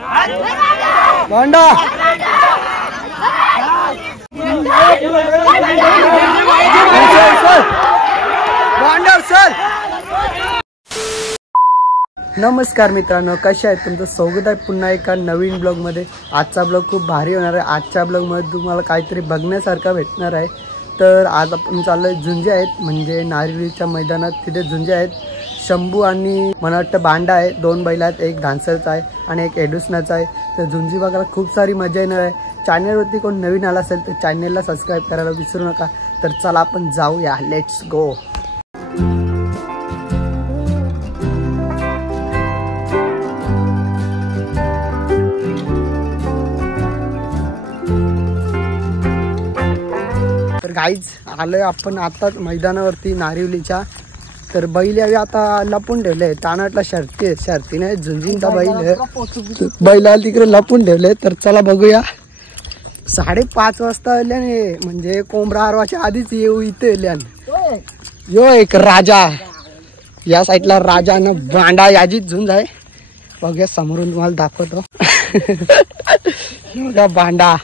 भांडा सर. नमस्कार मित्रांनो, कसे आहेत? तुमचं स्वागत आहे पुन्हा एका नवीन ब्लॉगमध्ये. आजचा ब्लॉग खूप भारी होणार आहे. आजच्या ब्लॉगमध्ये तुम्हाला काहीतरी बघण्यासारखं भेटणार आहे. तर आज आपण चाललोय झुंजे आहेत, म्हणजे नारिवलीच्या मैदानात. तिथे झुंजे आहेत. शंभू आणि मला वाटतं भांडा आहे. 2 बैल आहेत, एक धानसरचा आहे आणि एक एडुसनाचा आहे. तर झुंजी बघायला खूप सारी मजा येणार आहे. चॅनलवरती कोण नवीन आला असेल तर चॅनलला सबस्क्राईब करायला विसरू नका. तर चला आपण जाऊया, लेट्स गो. तर गाईज आलोय आपण आता मैदानावरती नारिवलीच्या. तर बैल यावी आता लपून ठेवले. तानाटला शर्तीने झुंजींचा बैल तिकडे लपून ठेवले. तर चला बघूया. 5:30 वाजता आल्याने, म्हणजे कोंबडा आरवाच्या आधीच येऊ इथे आल्यान. यो एक राजा, या साईडला राजा न भांडा याचीच झुंज आहे. बघूया समोरून तुम्हाला दाखवतो. बघा भांडा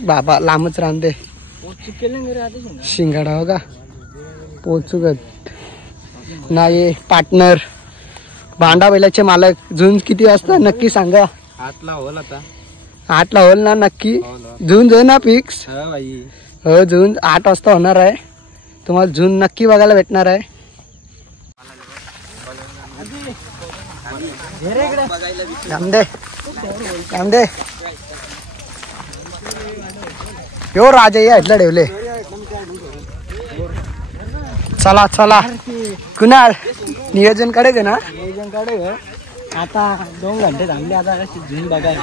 बाबा लांबच रांदे शिंगाडा बघा पोचुगत नाही. पार्टनर भांडा बैलाचे मालक. झुंज किती वाजता नक्की सांगा? 8ला होल आता. 8ला होल ना नक्की? झुंज आहे ना फिक्स? हो झुंज 8 वाजता होणार आहे. तुम्हाला झुंज नक्की बघायला भेटणार आहे. कांदे यो राजा या इथला ठेवले. चला चला कुणाल नियोजन कडे ना. नियोजन कडे आता 2 घंटे थांबले. आता झुंज बघायला.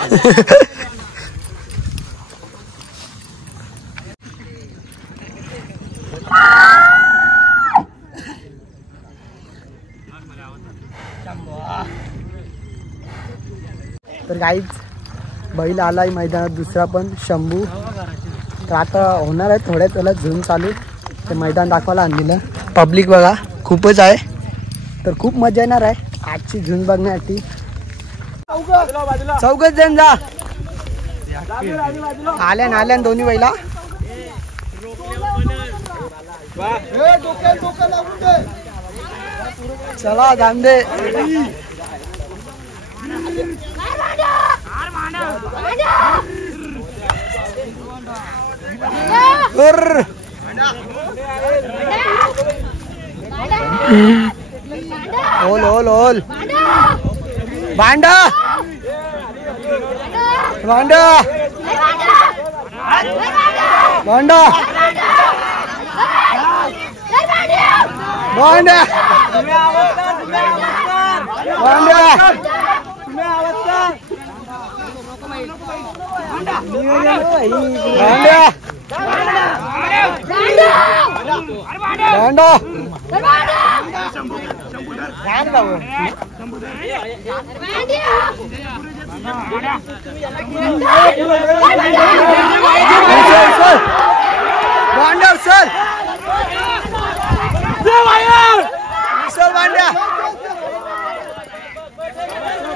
तर गाईज बैल आलाय मैदानात दुसरा पण शंभू. तर आता होणार आहे थोड्याच वेळात झुंज चालू. ते मैदान दाखवायला आणलेलं. पब्लिक बघा खूपच आहे. तर खूप मजा येणार आहे आजची झुंज बघण्यासाठी. चौघच जण जा. आल्यान दोन्ही बैला. चला दांदे. ओल भांडा भांडा भांडा भांडा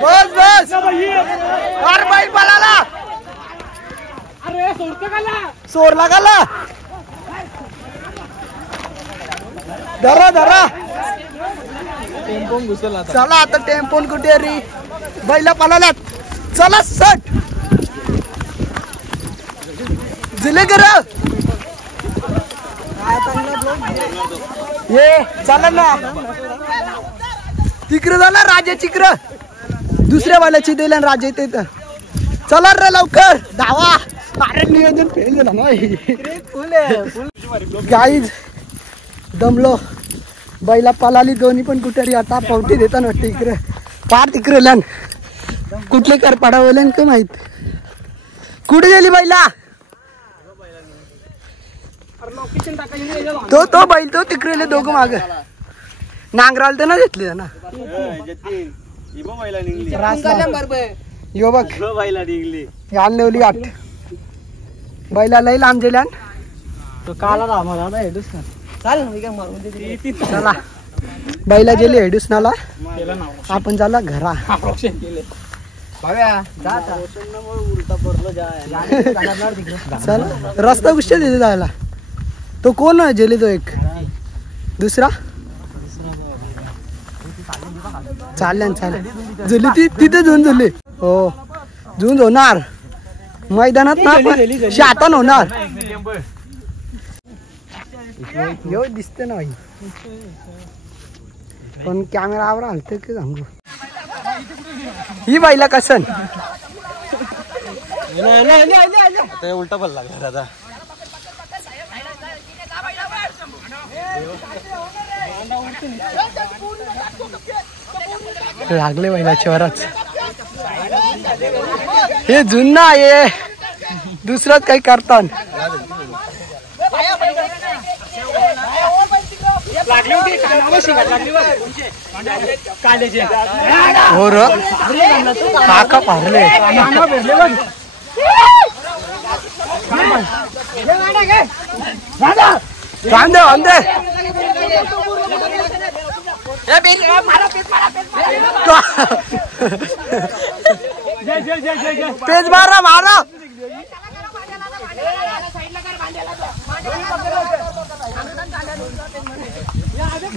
बस बस बैल पळाला. सोरला गाला. धरा टेम्पोन घुसला. चला आता टेम्पोन कुठे रे. बैला पळाला. चला सट जिले कर ये. चला ना तिकडे झाला राजा. चिक्र दुसऱ्या वाल्याची दिल्या राजा येते. चला रे लवकर धावा. अरे नियोजन फेल झाला ना. गाईज दमलो. बैला पळाली दोन्ही पण कुठे. आता पावटी देता ना वाटतं इकडे. पार तिकडे ल्यान कुठले कर पडावले का माहित. कुठे गेली बैला? तो बैल तो तिकडे दोघं माग नांगराल तर ना घेतले ना. यो बघ आणलेवली 8 बैला लई लांब गेल्यान. तो काला आम्हाला हेडूस ना. चला बैला गेले हेडूस नाला. आपण झाला घरा. चला रस्ता कुठे तिथे जायला. तो कोण आहे जेली तो एक दुसरा चालल्या चालेल जुली ती तिथे जून जुली हो जून होणार मैदानात ना शातान होणार. यो दिसते ना भाई पण कॅमेरावर हलते की सांगू ही बाईला कसन उलटा पल्ला दादा. लागले बैलाच्या वरच हे जुन्ना आहे दुसरंच काही करतात. हो र काका पारले बांधे बांधे पेज मारा मारा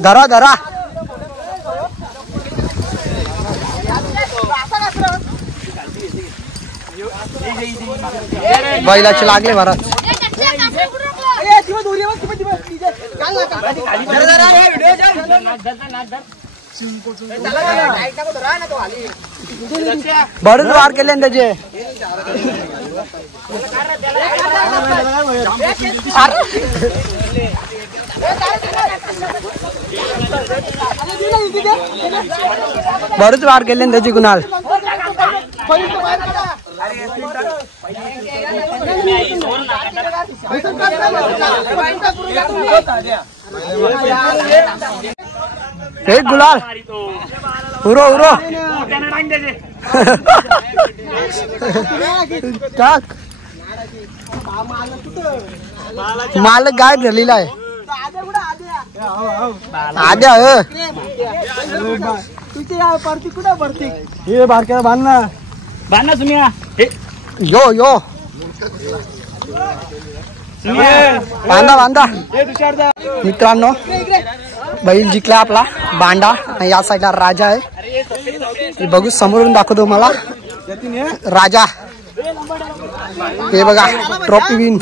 धरा धरा बैलाचे लागले महाराज. बरेच वार केले त्याचे बरेच वार केले त्याची कुणाल. एक गुलाल उरो उरो टाक मालक गाय धरलेला आहे आद्या हे बारक्या बांधना बांधना तुम्ही यो यो बांधा बांधा. मित्रांनो बैल जिंकला आपला बांडा आणि या साईडला राजा आहे. बघू समोरून दाखवतो मला राजा. हे बघा ट्रॉफी विन.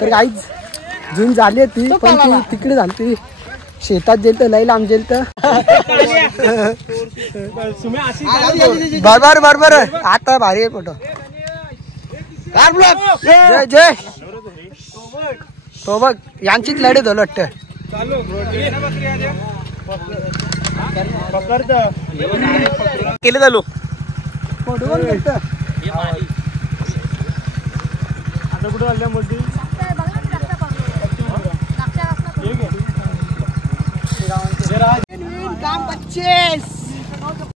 तर काहीच जून झाली ती पण ती तिकडे झाली शेतात जेल तर लई लांब जेल तर बरोबर बरोबर. आता भारी आहे फोटो. जय जय तो बघ यांचीच लढत झालं वाटतं. केले झालो आता कुठं आल्या मोठी काम 25